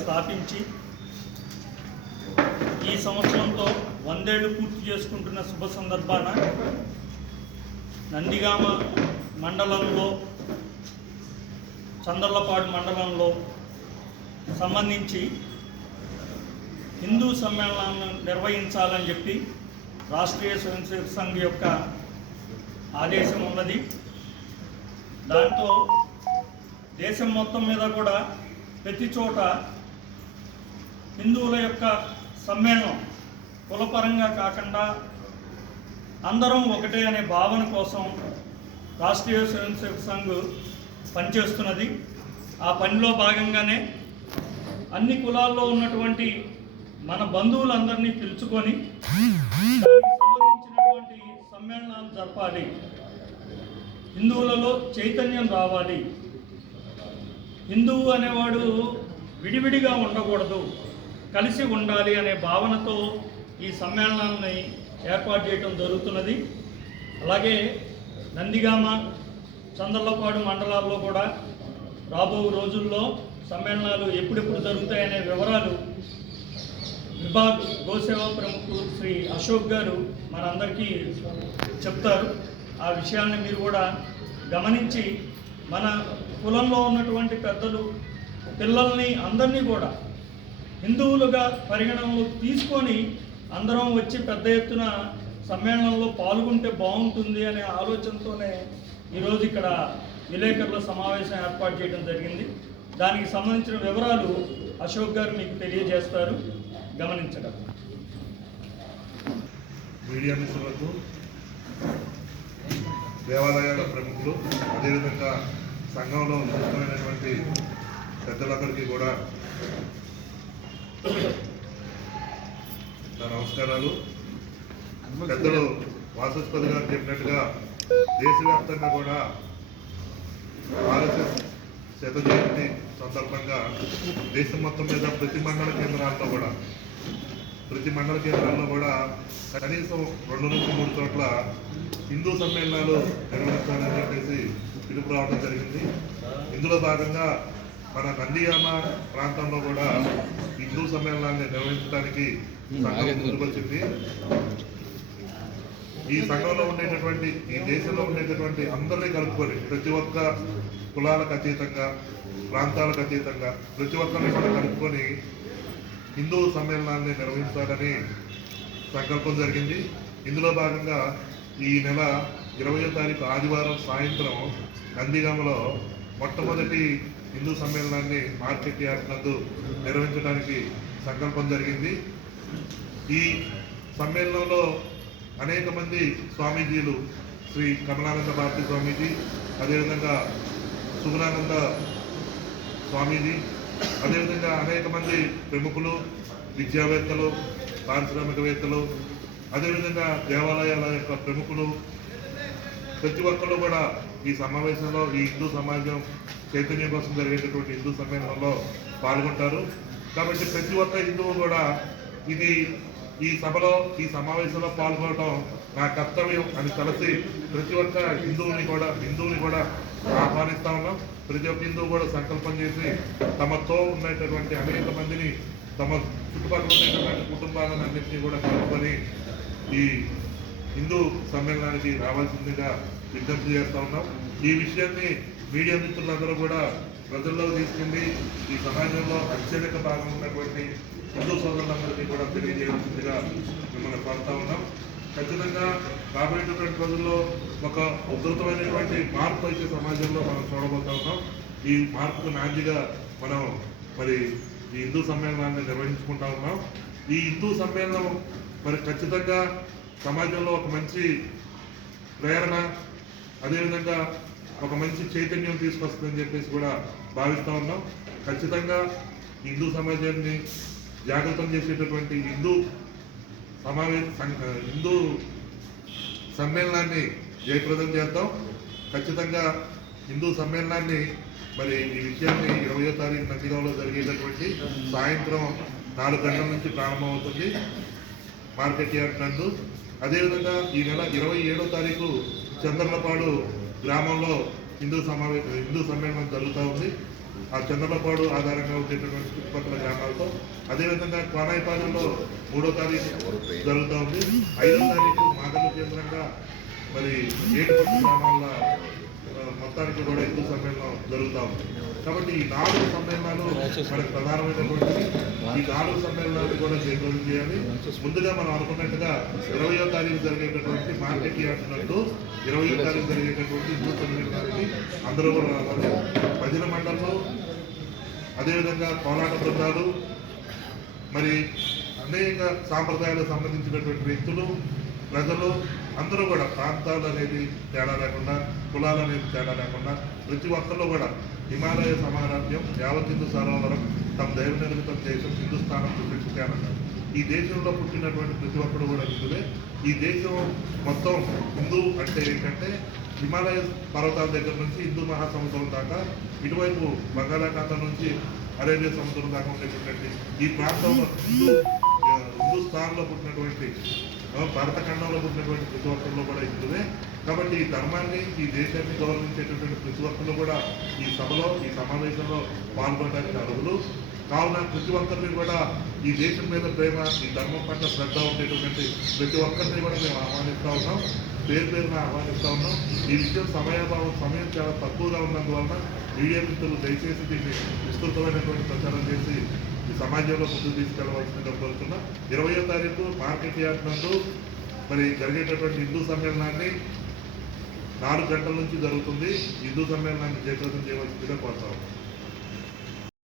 స్థాపించి ఈ సంవత్సరంతో 100 ఏళ్లు పూర్తి చేసుకుంటున్న శుభ సందర్భాన నందిగామ మండలంలో చందర్లపాడు మండలంలో సంబంధించి హిందూ సమ్మేళనాలను నిర్వహించాలని చెప్పి రాష్ట్రీయ స్వయంసేవక సంఘ్ యొక్క ఆదేశం ఉన్నది. దాంతో దేశం మొత్తం మీద కూడా ప్రతి చోట హిందువుల యొక్క సమ్మేళనం కులపరంగా కాకుండా అందరం ఒకటే అనే భావన కోసం రాష్ట్రీయ స్వయంసేవక సంఘ్ పనిచేస్తున్నది. ఆ పనిలో భాగంగానే అన్ని కులాల్లో ఉన్నటువంటి మన బంధువులందరినీ పిలుచుకొని సంబంధించినటువంటి సమ్మేళనాలు జరపాలి, హిందువులలో చైతన్యం రావాలి, హిందువు అనేవాడు విడివిడిగా ఉండకూడదు, కలిసి ఉండాలి అనే భావనతో ఈ సమ్మేళనాన్ని ఏర్పాటు చేయడం జరుగుతున్నది. అలాగే నందిగామ చందర్లపాడు మండలాల్లో కూడా రాబో రోజుల్లో సమ్మేళనాలు ఎప్పుడెప్పుడు జరుగుతాయనే వివరాలు విభాగ్ గోసేవా ప్రముఖులు శ్రీ అశోక్ గారు మనందరికీ చెప్తారు. ఆ విషయాన్ని మీరు కూడా గమనించి మన కులంలో ఉన్నటువంటి పెద్దలు పిల్లల్ని అందరినీ కూడా హిందువులుగా పరిగణనలోకి తీసుకొని అందరం వచ్చి పెద్ద ఎత్తున సమ్మేళనంలో పాల్గొంటే బాగుంటుంది అనే ఆలోచనతోనే ఈరోజు ఇక్కడ విలేకరుల సమావేశం ఏర్పాటు చేయడం జరిగింది. దానికి సంబంధించిన వివరాలు అశోక్ గారు మీకు తెలియజేస్తారు, గమనించగలరు. మీడియా మిత్రులకు, దేవాలయాల ప్రముఖులు, అదేవిధంగా సంఘంలో ముఖ్యమైనటువంటి పెద్దలందరికీ కూడా నా నమస్కారాలు. పెద్దలు వాచస్పతి గారు చెప్పినట్టుగా దేశవ్యాప్తంగా కూడా ఆర్ఎస్ఎస్ శత జయంతి సందర్భంగా దేశం మొత్తం మీద ప్రతి మండల కేంద్రాల్లో కూడా కనీసం 2 నుంచి 3 చోట్ల హిందూ సమ్మేళనాలు నిర్వహించాలని చెప్పేసి పిలుపు రావడం జరిగింది. ఇందులో భాగంగా మన నందిగామ ప్రాంతంలో కూడా హిందూ సమ్మేళనాన్ని నిర్వహించడానికి సంఘం ముందుకొచ్చింది. ఈ సంఘంలో ఉండేటటువంటి, ఈ దేశంలో ఉండేటటువంటి అందరినీ కలుపుకొని ప్రతి ఒక్క కులాలకు అతీతంగా, ప్రాంతాలకు అతీతంగా ప్రతి ఒక్కరిని కూడా కలుపుకొని హిందూ సమ్మేళనాన్ని నిర్వహించాలని సంకల్పం జరిగింది. ఇందులో భాగంగా ఈ నెల 20వ తారీఖు ఆదివారం సాయంత్రం నందిగామలో మొట్టమొదటి హిందూ సమ్మేళనాన్ని మార్కెట్ యార్డ్ నందు నిర్వహించడానికి సంకల్పం జరిగింది. ఈ సమ్మేళనంలో అనేక మంది స్వామీజీలు, శ్రీ కమలానంద భారతి స్వామీజీ, అదేవిధంగా సుగుణానంద స్వామీజీ, అదేవిధంగా అనేక మంది ప్రముఖులు, విద్యావేత్తలు, పారిశ్రామికవేత్తలు, అదేవిధంగా దేవాలయాల యొక్క ప్రముఖులు, ప్రతి ఒక్కరు కూడా ఈ సమావేశంలో, ఈ హిందూ సమాజం చైతన్యం కోసం జరిగేటటువంటి హిందూ సమ్మేళనంలో పాల్గొంటారు. కాబట్టి ప్రతి ఒక్క హిందువు కూడా ఈ సభలో, ఈ సమావేశంలో పాల్గొనడం నా కర్తవ్యం అని తలసి ప్రతి ఒక్క హిందువుని కూడా ఆహ్వానిస్తా ఉన్నాం. ప్రతి ఒక్క హిందువు కూడా సంకల్పం చేసి తమతో ఉన్నటువంటి అనేక మందిని, తమ చుట్టుపక్కల ఉన్నటువంటి కుటుంబాలను అన్నింటినీ కూడా కలుపుకొని ఈ హిందూ సమ్మేళనానికి రావాల్సిందిగా విజ్ఞప్తి చేస్తూ ఉన్నాం. ఈ విషయాన్ని మీడియా మిత్రులందరూ కూడా ప్రజల్లో తీసుకెళ్ళి ఈ సమాజంలో అత్యధిక భాగం ఉన్నటువంటి హిందూ సోదరులందరికీ కూడా తెలియజేయాల్సిందిగా మిమ్మల్ని కోరుతా ఉన్నాం. ఖచ్చితంగా రాబోయేటటువంటి రోజుల్లో ఒక ఉధృతమైనటువంటి మార్పు అయితే సమాజంలో మనం చూడబోతా ఉన్నాం. ఈ మార్పుకు నాందిగా మనం మరి ఈ హిందూ సమ్మేళనాన్ని నిర్వహించుకుంటా ఉన్నాం. ఈ హిందూ సమ్మేళనం మరి ఖచ్చితంగా సమాజంలో ఒక మంచి ప్రేరణ, అదేవిధంగా ఒక మంచి చైతన్యం తీసుకొస్తుందని చెప్పేసి కూడా భావిస్తూ ఉన్నాం. ఖచ్చితంగా హిందూ సమాజాన్ని జాగృతం చేసేటటువంటి హిందూ సమ్మేళనాన్ని జయప్రదం చేద్దాం. ఖచ్చితంగా హిందూ సమ్మేళనాన్ని మరి ఈ విషయాన్ని 20వ తారీఖు నందిగామలో జరిగేటటువంటి సాయంత్రం 4 గంటల నుంచి ప్రారంభమవుతుంది మార్కెట్ యార్డ్ నందు. అదేవిధంగా ఈ నెల 27వ తారీఖు చందర్లపాడు గ్రామంలో హిందూ సమ్మేళనం జరుగుతూ ఉంది. ఆ చంద్రలపాడు ఆధారంగా ఉండేటటువంటి చుట్టుపక్కల గ్రామాలతో, అదేవిధంగా కోనాయిపాలెంలో 3వ తారీఖు జరుగుతూ ఉంది. 5వ తారీఖు మాగల్లు కేంద్రంగా మరి ఏటుపట్టు గ్రామాల మొత్తానికి కూడా హిందూ సమ్మేళనం జరుగుతూ ఉంది. కాబట్టి ఈ 4 సమ్మేళనాలు మనకు ప్రధానమైనటువంటివి. ఈ 4 సమ్మేళనాలు కూడా జయప్రదం చేయాలి. ముందుగా మనం అనుకున్నట్టుగా 20వ తారీఖు జరిగేటటువంటి మార్కెట్ యార్డ్ నందు 20వ తారీఖు జరిగేటటువంటి హిందూ సమ్మేళనానికి అందరూ కూడా రావాలి. భజన మండలంలో అదేవిధంగా కోలాట బృందాలు మరి అనేక సాంప్రదాయాలకు సంబంధించినటువంటి వ్యక్తులు, ప్రజలు అందరూ కూడా ప్రాంతాలు అనేది తేడా లేకుండా, కులాలు అనేది తేడా లేకుండా ప్రతి ఒక్కళ్ళు కూడా హిమాలయ సమారాధ్యం యావత్ హిందూ సరోవరం తమ దైవ నిర్మితం దేశం హిందుస్థానం ప్రతిష్ఠించాలన్నారు. ఈ దేశంలో పుట్టినటువంటి ప్రతి ఒక్కరు కూడా హిందువే. ఈ దేశం మొత్తం హిందూ అంటే ఏంటంటే హిమాలయ పర్వతాల దగ్గర నుంచి హిందూ మహాసముద్రం దాకా, ఇటువైపు బంగాళాఖాతం నుంచి అరేబియా సముద్రం దాకా ఉండేటటువంటి ఈ ప్రాంతంలో హిందూస్థాన్లో పుట్టినటువంటి భారతఖండంలో పుట్టినటువంటి ప్రతి ఒక్కరిలో కూడా హిందువే. కాబట్టి ఈ ధర్మాన్ని, ఈ దేశాన్ని గౌరవించేటటువంటి ప్రతి ఒక్కరు కూడా ఈ సభలో, ఈ సమావేశంలో పాల్గొనడానికి అర్హులు. కావున ప్రతి ఒక్కరిని కూడా ఈ దేశం మీద ప్రేమ, ఈ ధర్మం పట్ల శ్రద్ధ ఉండేటటువంటి ప్రతి ఒక్కరిని కూడా మేము ఆహ్వానిస్తూ ఉన్నాం, పేరున ఆహ్వానిస్తూ ఉన్నాం. ఈ విషయం సమయం చాలా తక్కువగా ఉన్నందువలన మీడియా మిత్రులు దయచేసి దీన్ని విస్తృతమైనటువంటి ప్రచారం చేసి ఈ సమాజంలో ముందుకు తీసుకెళ్లవలసిందిగా కోరుతున్నాం. 20వ తారీఖు మార్కెట్ యార్డ్ నందు మరి జరిగేటటువంటి హిందూ సమ్మేళనాన్ని 4 గంటల నుంచి జరుగుతుంది. హిందూ సమ్మేళనాన్ని జయప్రదం చేయవలసిందిగా కోరుతాం.